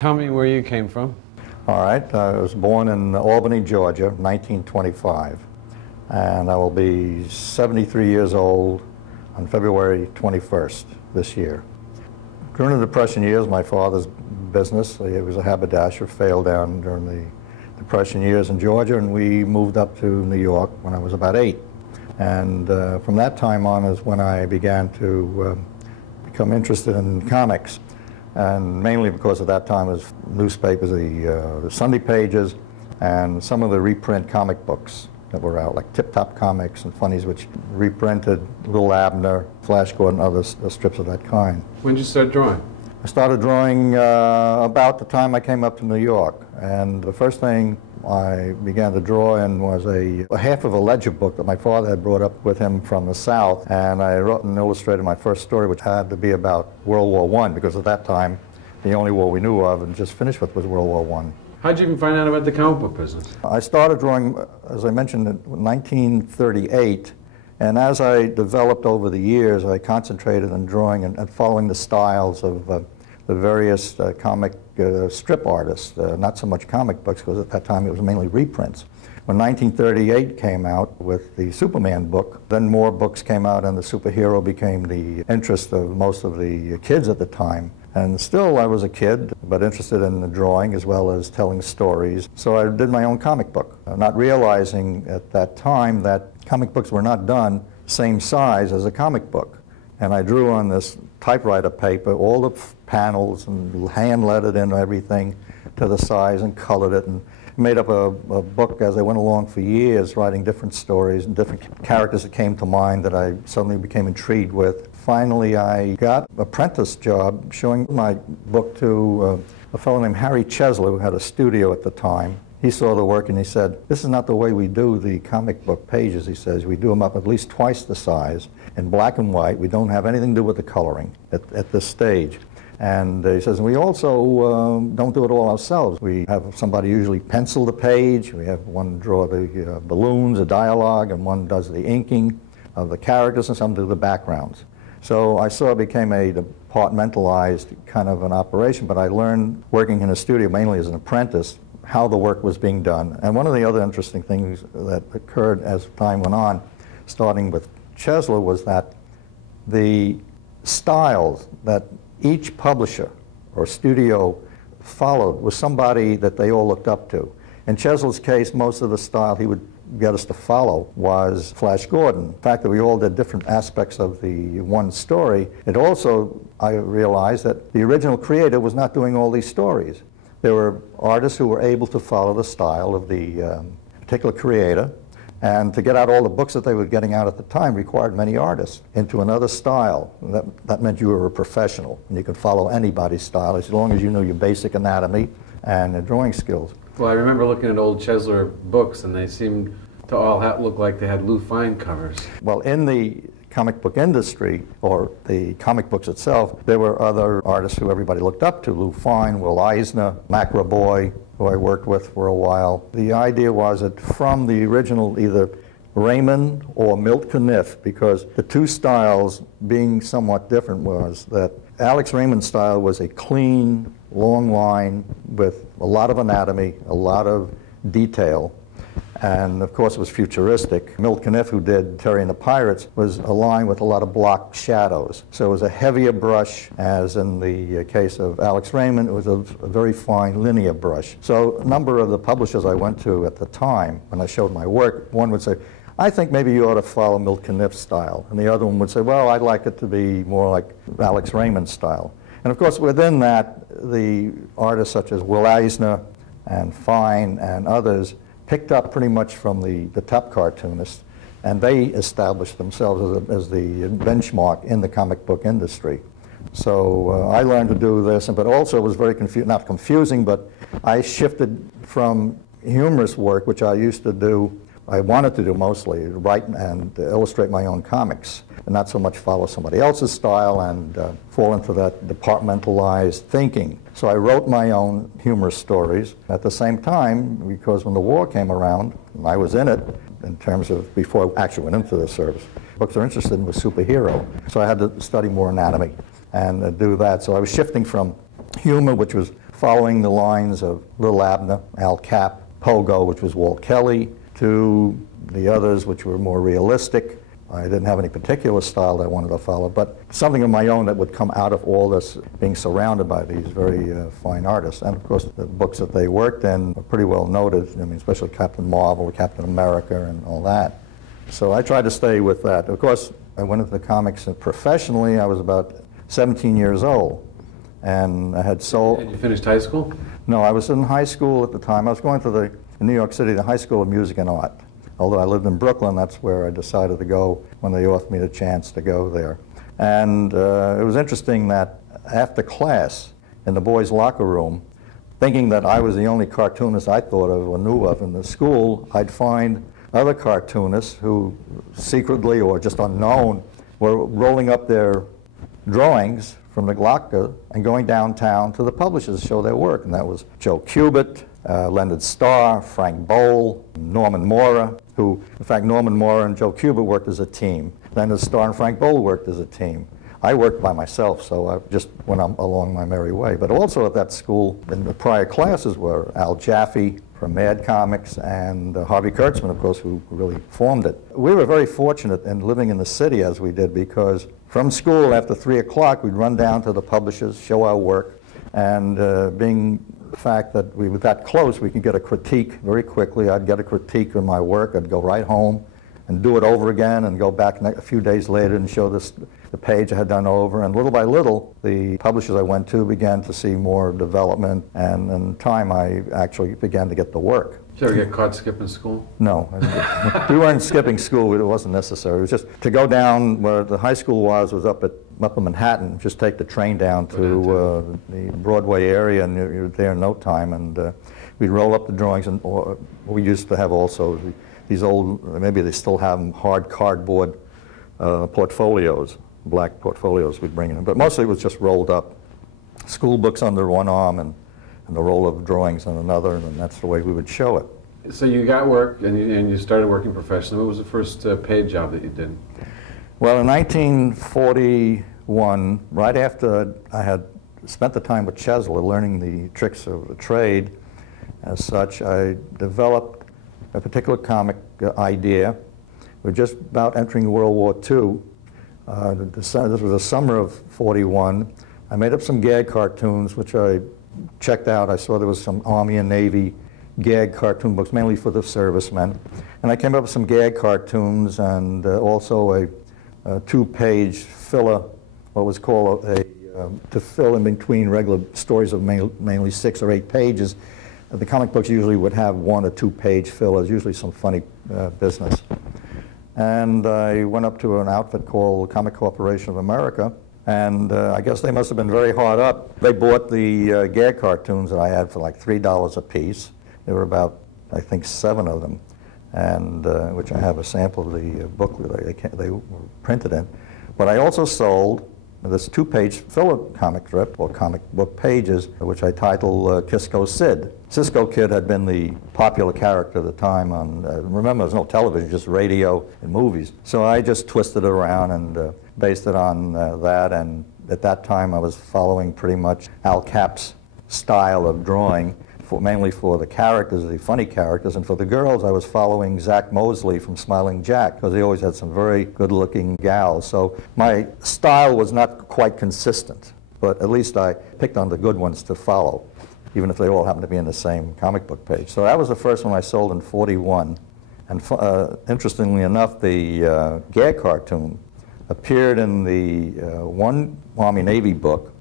Tell me where you came from. All right, I was born in Albany, Georgia, 1925, and I will be 73 years old on February 21st this year. During the Depression years, my father's business, he was a haberdasher, failed down during the Depression years in Georgia, and we moved up to New York when I was about 8. And from that time on is when I began to become interested in comics. And mainly because at that time it was newspapers, the Sunday pages, and some of the reprint comic books that were out, like Tip Top Comics and Funnies, which reprinted Little Abner, Flash Gordon, other strips of that kind. When did you start drawing? I started drawing about the time I came up to New York. And the first thing I began to draw in was a half of a ledger book that my father had brought up with him from the South. And I wrote and illustrated my first story, which had to be about World War I, because at that time, the only war we knew of and just finished with was World War I. How did you even find out about the comic book business? I started drawing, as I mentioned, in 1938. And as I developed over the years, I concentrated on drawing and following the styles of the various comic strip artists, not so much comic books, because at that time it was mainly reprints. When 1938 came out with the Superman book, then more books came out and the superhero became the interest of most of the kids at the time. And still I was a kid, but interested in the drawing as well as telling stories. So I did my own comic book, not realizing at that time that comic books were not done same size as a comic book. And I drew on this typewriter paper all the panels and hand-lettered in everything to the size and colored it and made up a book as I went along for years, writing different stories and different characters that came to mind that I suddenly became intrigued with. Finally, I got an apprentice job showing my book to a fellow named Harry Chesler, who had a studio at the time. He saw the work and he said, "This is not the way we do the comic book pages," he says. "We do them up at least twice the size in black and white. We don't have anything to do with the coloring at this stage." And he says, we also don't do it all ourselves. We have somebody usually pencil the page. We have one draw the balloons, the dialogue, and one does the inking of the characters, and some do the backgrounds. So I saw it became a departmentalized kind of an operation, but I learned working in a studio mainly as an apprentice how the work was being done. And one of the other interesting things that occurred as time went on, starting with Chesler, was that the styles that each publisher or studio followed was somebody that they all looked up to. In Chesler's case, most of the style he would get us to follow was Flash Gordon. The fact that we all did different aspects of the one story, it also, I realized that the original creator was not doing all these stories. There were artists who were able to follow the style of the particular creator, and to get out all the books that they were getting out at the time required many artists into another style. That meant you were a professional, and you could follow anybody's style as long as you knew your basic anatomy and drawing skills. Well, I remember looking at old Chesler books, and they seemed to all look like they had Lou Fine covers. Well, in the comic book industry, or the comic books itself, there were other artists who everybody looked up to: Lou Fine, Will Eisner, Macro Boy, who I worked with for a while. The idea was that from the original either Raymond or Milt Caniff, because the two styles being somewhat different, was that Alex Raymond's style was a clean, long line with a lot of anatomy, a lot of detail, and of course it was futuristic. Milt Caniff, who did Terry and the Pirates, was a line with a lot of block shadows. So it was a heavier brush, as in the case of Alex Raymond, it was a very fine linear brush. So a number of the publishers I went to at the time, when I showed my work, one would say, "I think maybe you ought to follow Milt Caniff's style." And the other one would say, "Well, I'd like it to be more like Alex Raymond's style." And of course, within that, the artists such as Will Eisner and Fine and others picked up pretty much from the top cartoonists, and they established themselves as the benchmark in the comic book industry. So I learned to do this, but also it was very not confusing, but I shifted from humorous work, which I used to do, I wanted to do mostly, write and illustrate my own comics, and not so much follow somebody else's style and fall into that departmentalized thinking. So I wrote my own humorous stories. At the same time, because when the war came around, I was in it in terms of before I actually went into the service. Books they're interested in was superhero, so I had to study more anatomy and do that. So I was shifting from humor, which was following the lines of Little Abner, Al Cap, Pogo, which was Walt Kelly, to the others, which were more realistic. I didn't have any particular style that I wanted to follow, but something of my own that would come out of all this, being surrounded by these very fine artists. And of course, the books that they worked in are pretty well noted. I mean, especially Captain Marvel, Captain America, and all that. So I tried to stay with that. Of course, I went into the comics professionally. I was about 17 years old, and I had sold. And you finished high school? No, I was in high school at the time. I was going to in New York City, the High School of Music and Art. Although I lived in Brooklyn, that's where I decided to go when they offered me the chance to go there. And it was interesting that after class, in the boys' locker room, thinking that I was the only cartoonist I thought of or knew of in the school, I'd find other cartoonists who secretly or just unknown were rolling up their drawings from the locker and going downtown to the publishers to show their work. And that was Joe Kubert, Leonard Starr, Frank Bowl, Norman Mora, who, in fact, Norman Mora and Joe Kubert worked as a team. Leonard Starr and Frank Bowl worked as a team. I worked by myself, so I just went along my merry way. But also at that school, in the prior classes were Al Jaffe from Mad Comics and Harvey Kurtzman, of course, who really formed it. We were very fortunate in living in the city as we did, because from school after 3 o'clock, we'd run down to the publishers, show our work, and being the fact that we were that close, we could get a critique very quickly. I'd get a critique of my work. I'd go right home and do it over again and go back a few days later and show the page I had done over. And little by little, the publishers I went to began to see more development, and in time I actually began to get the work. Did you ever get caught skipping school? No. We weren't skipping school. It wasn't necessary. It was just to go down where the high school was up in Manhattan, just take the train down to the Broadway area, and you're there in no time. And we'd roll up the drawings, and we used to have also these old, maybe they still have them, hard cardboard portfolios, black portfolios we'd bring in. But mostly it was just rolled up. School books under one arm and the roll of drawings on another, and that's the way we would show it. So you got work, and you started working professionally. What was the first paid job that you did? Well, in 1941, right after I had spent the time with Chesler learning the tricks of the trade, as such, I developed a particular comic idea. We're just about entering World War II. This was the summer of '41. I made up some gag cartoons, which I checked out. I saw there was some Army and Navy gag cartoon books, mainly for the servicemen. And I came up with some gag cartoons and also a 2-page filler, what was called to fill in between regular stories of mainly 6 or 8 pages. The comic books usually would have 1 or 2-page fillers, usually some funny business. And I went up to an outfit called Comic Corporation of America, and I guess they must have been very hard up. They bought the gag cartoons that I had for like $3 a piece. There were about, I think, 7 of them, and which I have a sample of the booklet they were printed in. But I also sold this 2-page filler comic strip, or comic book pages, which I titled Kisco Sid. Cisco Kid had been the popular character at the time on, remember, there's no television, just radio and movies. So I just twisted it around and based it on that, and at that time I was following pretty much Al Cap's style of drawing, mainly for the characters, the funny characters, and for the girls I was following Zach Mosley from Smiling Jack, because he always had some very good-looking gals. So my style was not quite consistent, but at least I picked on the good ones to follow, even if they all happened to be in the same comic book page. So that was the first one I sold in '41. And interestingly enough, the gag cartoon appeared in the one Army-Navy book,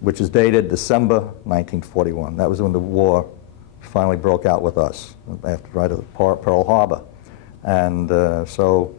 which is dated December 1941. That was when the war finally broke out with us, right at Pearl Harbor. And so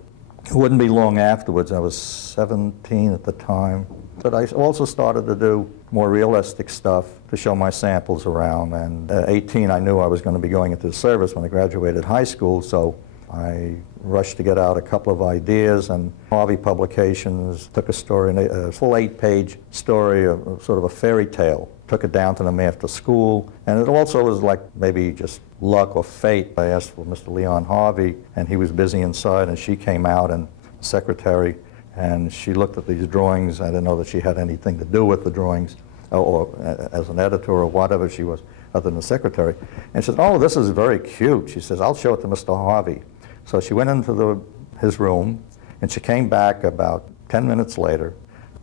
it wouldn't be long afterwards. I was 17 at the time. But I also started to do more realistic stuff to show my samples around. And at 18, I knew I was going to be going into the service when I graduated high school, so I rushed to get out a couple of ideas, and Harvey Publications took a story, a full 8-page story, sort of a fairy tale, took it down to them after school. And it also was like maybe just luck or fate. I asked for Mr. Leon Harvey, and he was busy inside, and she came out, and the secretary, and she looked at these drawings. I didn't know that she had anything to do with the drawings. as an editor or whatever she was, other than a secretary. And she said, "Oh, this is very cute." She says, "I'll show it to Mr. Harvey." So she went into his room, and she came back about 10 minutes later,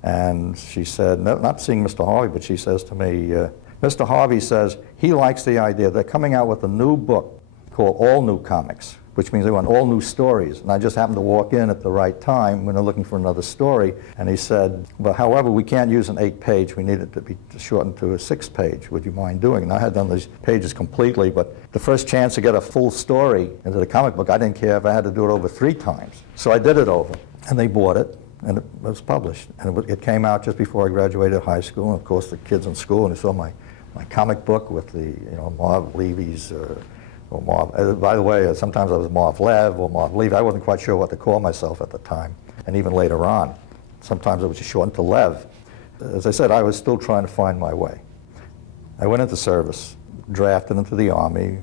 and she said, not seeing Mr. Harvey, but she says to me, "Mr. Harvey says he likes the idea. They're coming out with a new book called All New Comics, which means they want all new stories." And I just happened to walk in at the right time when they're looking for another story. And he said, "But however, we can't use an 8-page. We need it to be shortened to a 6-page. Would you mind doing it?" And I had done these pages completely, but the first chance to get a full story into the comic book, I didn't care if I had to do it over 3 times. So I did it over. And they bought it, and it was published. And it came out just before I graduated high school. And of course, the kids in school, and they saw my comic book with the, Marv Levy's, or Marv, by the way, sometimes I was Marv Lev or Marv Levy. I wasn't quite sure what to call myself at the time, and even later on. Sometimes it was just shortened to Lev. As I said, I was still trying to find my way. I went into service, drafted into the Army,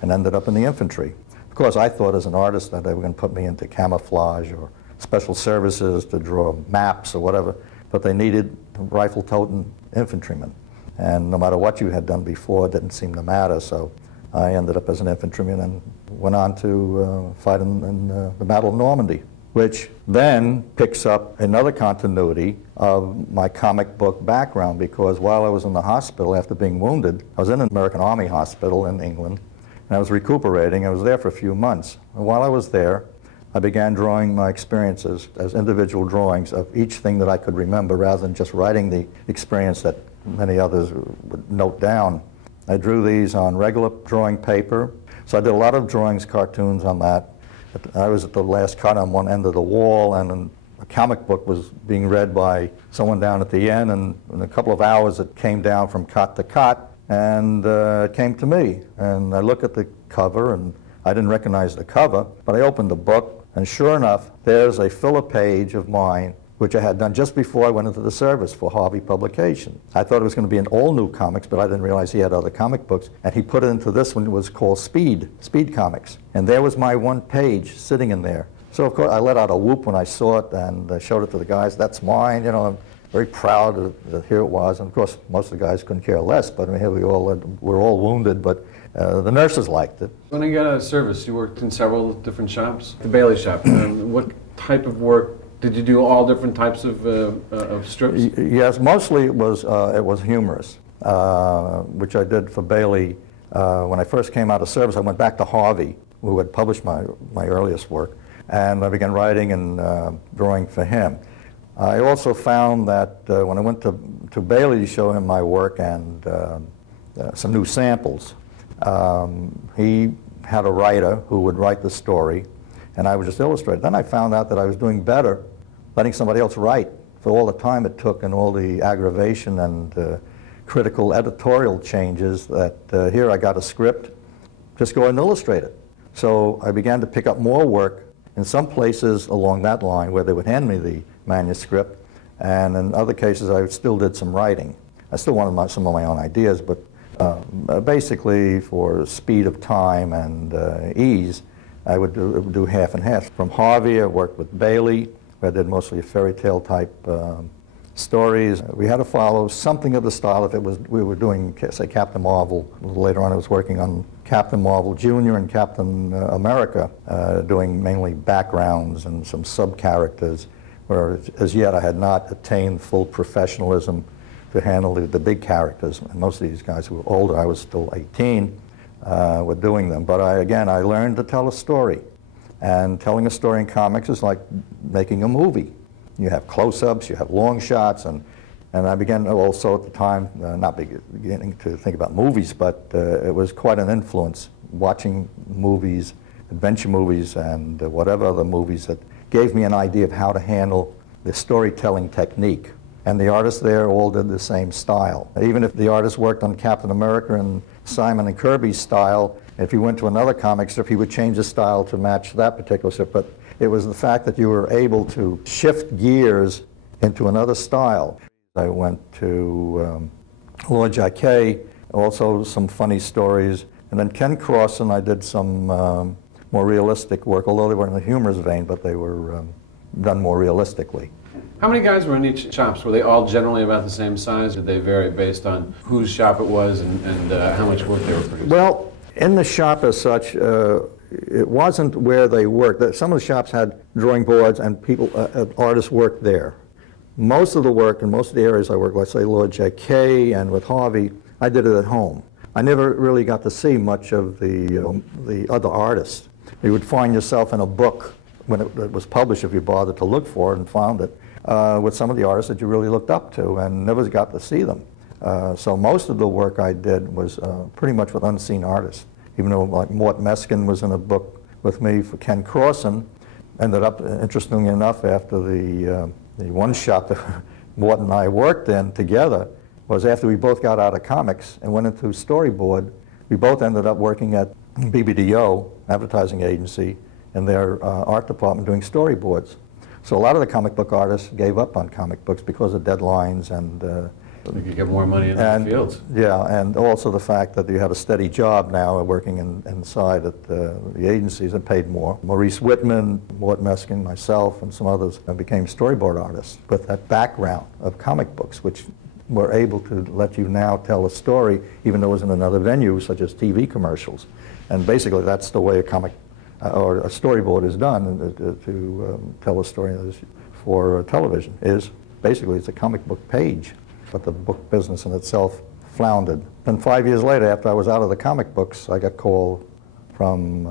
and ended up in the infantry. Of course, I thought as an artist that they were going to put me into camouflage or special services to draw maps or whatever, but they needed rifle-toting infantrymen. And no matter what you had done before, it didn't seem to matter, so I ended up as an infantryman and went on to fight in the Battle of Normandy, which then picks up another continuity of my comic book background, because while I was in the hospital after being wounded, I was in an American Army hospital in England, and I was recuperating. I was there for a few months. And while I was there, I began drawing my experiences as individual drawings of each thing that I could remember, rather than just writing the experience that many others would note down. I drew these on regular drawing paper, so I did a lot of drawings, cartoons on that. I was at the last cut on one end of the wall, and a comic book was being read by someone down at the end, and in a couple of hours it came down from cot to cot, and it came to me. And I look at the cover, and I didn't recognize the cover, but I opened the book, and sure enough, there's a filler page of mine, which I had done just before I went into the service for Harvey Publication. I thought it was going to be an all-new comics, but I didn't realize he had other comic books. And he put it into this one. It was called Speed Comics. And there was my one page sitting in there. So, of course, I let out a whoop when I saw it and showed it to the guys. "That's mine." I'm very proud that here it was. And, of course, most of the guys couldn't care less. But, I mean, here we're all wounded, but the nurses liked it. When you got out of service, you worked in several different shops. The Bailey shop. What type of work? Did you do all different types of strips? Yes, mostly it was humorous, which I did for Bailey. When I first came out of service, I went back to Harvey, who had published my earliest work, and I began writing and drawing for him. I also found that when I went to Bailey to show him my work and some new samples, he had a writer who would write the story, and I would just illustrate it. Then I found out that I was doing better letting somebody else write for all the time it took and all the aggravation and critical editorial changes that here I got a script, just go and illustrate it. So I began to pick up more work in some places along that line where they would hand me the manuscript, and in other cases I still did some writing. I still wanted some of my own ideas, but basically for speed of time and ease, I would do half and half. From Harvey, I worked with Bailey. I did mostly fairy tale type stories. We had to follow something of the style. If it was, we were doing, say, Captain Marvel. Later on, I was working on Captain Marvel Jr. and Captain America, doing mainly backgrounds and some sub-characters, where as yet I had not attained full professionalism to handle the big characters. And most of these guys were older. I was still 18. Were doing them. But I learned to tell a story. And telling a story in comics is like making a movie. You have close-ups, you have long shots, and I began also at the time, not beginning to think about movies, but it was quite an influence, watching movies, adventure movies, and whatever other movies that gave me an idea of how to handle the storytelling technique. And the artists there all did the same style. Even if the artist worked on Captain America and Simon and Kirby's style, if he went to another comic strip, he would change his style to match that particular strip. But it was the fact that you were able to shift gears into another style. I went to Lloyd Jacquet, also some funny stories. And then Ken Crossan, I did some more realistic work, although they were in the humorous vein, but they were done more realistically. How many guys were in each shops? Were they all generally about the same size? Did they vary based on whose shop it was and how much work they were producing? Well, in the shop as such, it wasn't where they worked. Some of the shops had drawing boards and people, artists worked there. Most of the work in most of the areas I worked, let's say Lloyd J.K. and with Harvey, I did it at home. I never really got to see much of the other artists. You would find yourself in a book when it was published, if you bothered to look for it and found it, with some of the artists that you really looked up to and never got to see them. So most of the work I did was pretty much with unseen artists. Even though like Mort Meskin was in a book with me for Ken Crossan, ended up, interestingly enough, after the one shop that Mort and I worked in together, was after we both got out of comics and went into storyboard, we both ended up working at BBDO, advertising agency, in their art department doing storyboards. So a lot of the comic book artists gave up on comic books because of deadlines and you could get more money in the fields. Yeah, and also the fact that you had a steady job now working inside at the agencies that paid more. Maurice Whitman, Mort Meskin, myself, and some others became storyboard artists with that background of comic books, which were able to let you now tell a story even though it was in another venue, such as TV commercials. And basically that's the way a comic or a storyboard is done to tell a story for television. Basically it's a comic book page. But the book business in itself floundered. And 5 years later, after I was out of the comic books, I got called from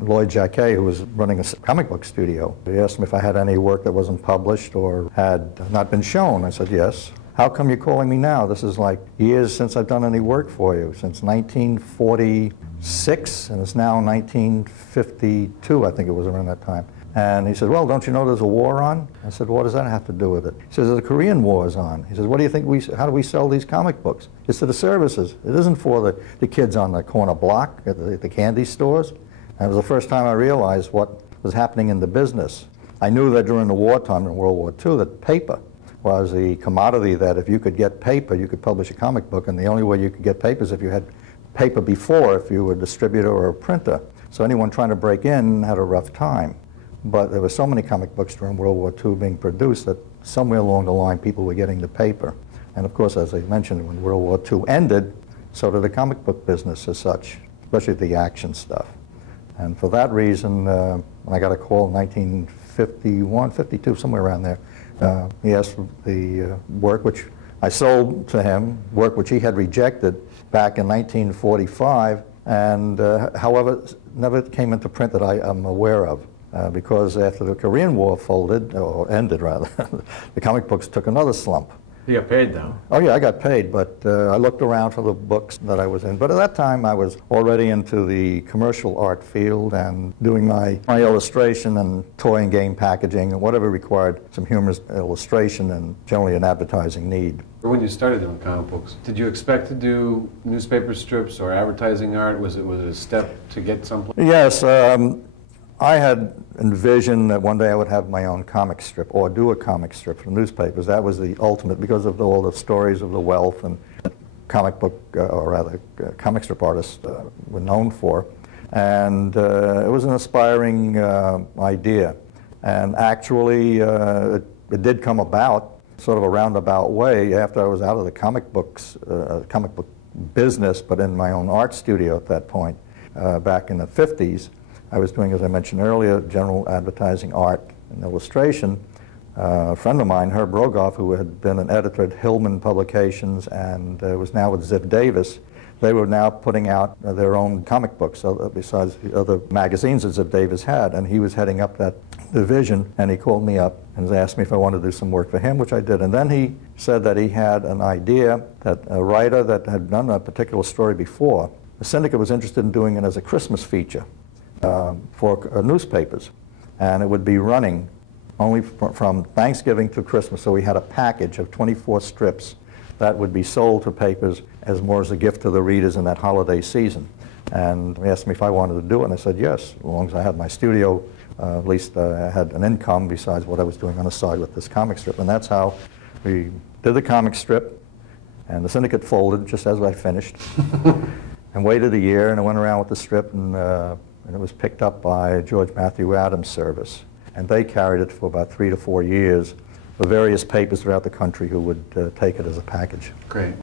Lloyd J.K., who was running a comic book studio. He asked me if I had any work that wasn't published or had not been shown. I said, yes. How come you're calling me now? This is like years since I've done any work for you, since 1946, and it's now 1952, I think it was around that time. And he said, well, don't you know there's a war on? I said, what does that have to do with it? He says, the Korean War is on. He says, what do you think how do we sell these comic books? It's to the services. It isn't for the kids on the corner block at the candy stores. And it was the first time I realized what was happening in the business. I knew that during the wartime in World War II that paper was the commodity that if you could get paper, you could publish a comic book, and the only way you could get paper is if you had paper before, if you were a distributor or a printer. So anyone trying to break in had a rough time. But there were so many comic books during World War II being produced that somewhere along the line people were getting the paper. And of course, as I mentioned, when World War II ended, so did the comic book business as such, especially the action stuff. And for that reason, when I got a call in 1951, 52, somewhere around there, he asked for the work which I sold to him, work which he had rejected back in 1945, and however, never came into print that I am aware of. Because after the Korean War folded, or ended rather, the comic books took another slump. You got paid though? Oh yeah, I got paid, but I looked around for the books that I was in. But at that time I was already into the commercial art field and doing my illustration and toy and game packaging and whatever required some humorous illustration and generally an advertising need. When you started doing comic books, did you expect to do newspaper strips or advertising art? Was it a step to get someplace? Yes. I had envisioned that one day I would have my own comic strip or do a comic strip for newspapers. That was the ultimate because of all the stories of the wealth and comic book, or rather comic strip artists were known for. And it was an aspiring idea. And actually it did come about sort of a roundabout way after I was out of the comic book business, but in my own art studio at that point back in the 50s. I was doing, as I mentioned earlier, general advertising, art, and illustration. A friend of mine, Herb Rogoff, who had been an editor at Hillman Publications and was now with Ziff Davis, they were now putting out their own comic books besides the other magazines that Ziff Davis had, and he was heading up that division, and he called me up and asked me if I wanted to do some work for him, which I did. And then he said that he had an idea that a writer that had done a particular story before, the syndicate was interested in doing it as a Christmas feature. For newspapers, and it would be running only from Thanksgiving to Christmas. So we had a package of 24 strips that would be sold to papers as more as a gift to the readers in that holiday season. And he asked me if I wanted to do it, and I said yes, as long as I had my studio, at least I had an income besides what I was doing on the side with this comic strip. And that's how we did the comic strip, and the syndicate folded just as I finished, and waited a year, and I went around with the strip, and it was picked up by George Matthew Adams Service. And they carried it for about 3 to 4 years various papers throughout the country who would take it as a package. Great.